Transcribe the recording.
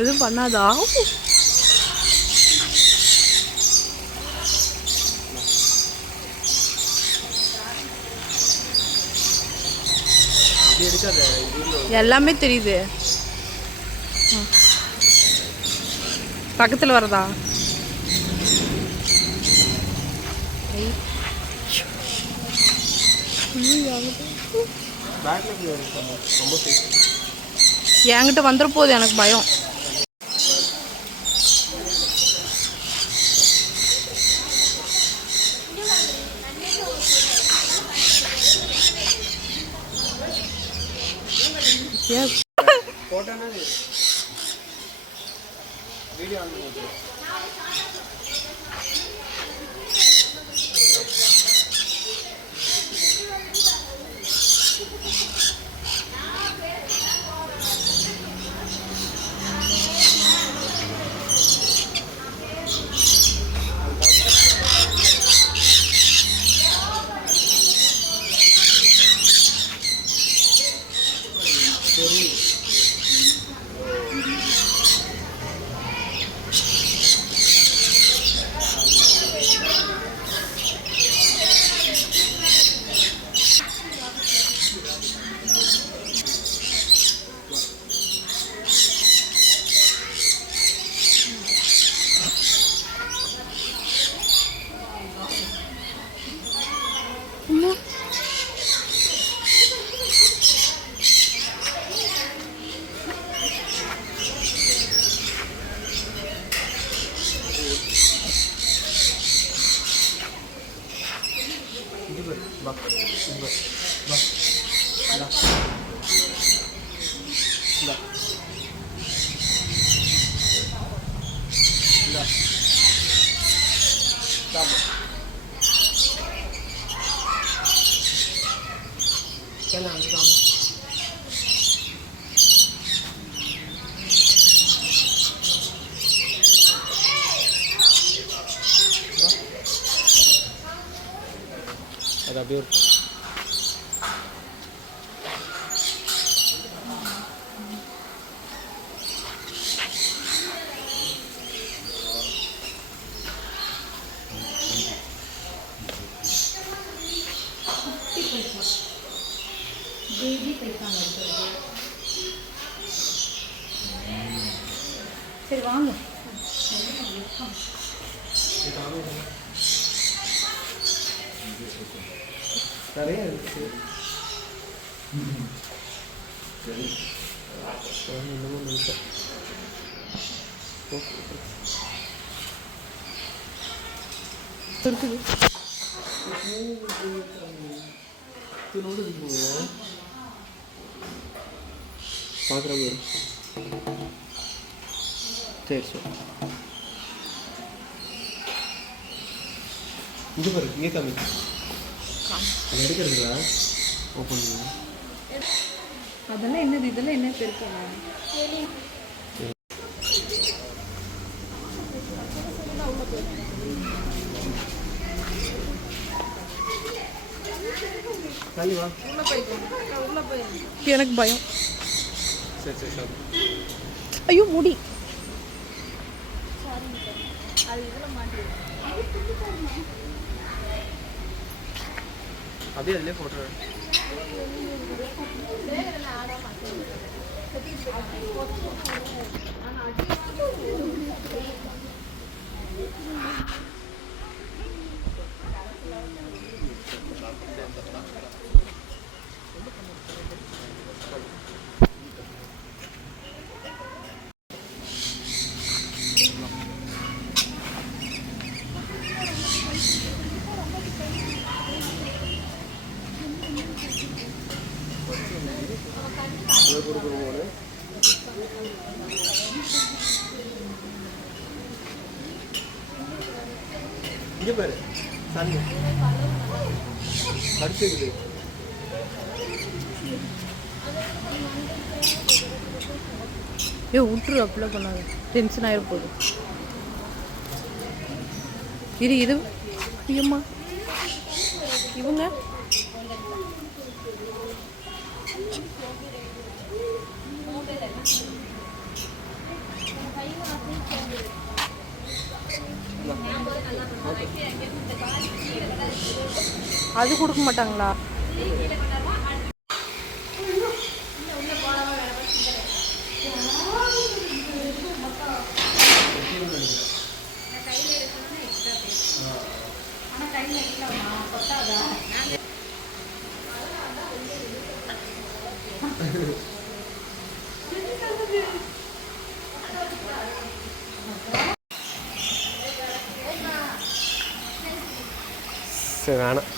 எதுவும் பண்ணாதா? எல்லாமே தெரியுது. பக்கத்தில் வரதா? என்கிட்ட வந்துட போகுது, எனக்கு பயம். அது அப்படியே இருக்கும். சரி வாங்க. நிறைய இருக்கு. இன்னமும் நினைப்பேன். இருக்குது. பார்க்குற சரி சரி. இங்கே பாரு, இங்கே காமி. அது எடுக்கிறதுங்களா? ஓப்பன் பண்ணுங்க. அதெல்லாம் என்னது? இதெல்லாம் என்ன பெருக்காங்க? எனக்கு பயம். சரி சரி சார். ஐயோ முடி. அப்படியே அதிலே போட்டு இங்கே பாரு, சாமி அடிச்சுக்குது. ஏ விட்டுரு, அப்படிலாம் பண்ணாது. டென்ஷன் ஆகிட போகுது. இது ஐயம்மா இவங்க அது கொடுக்க மாட்டாங்களா? சரி வேணாம்.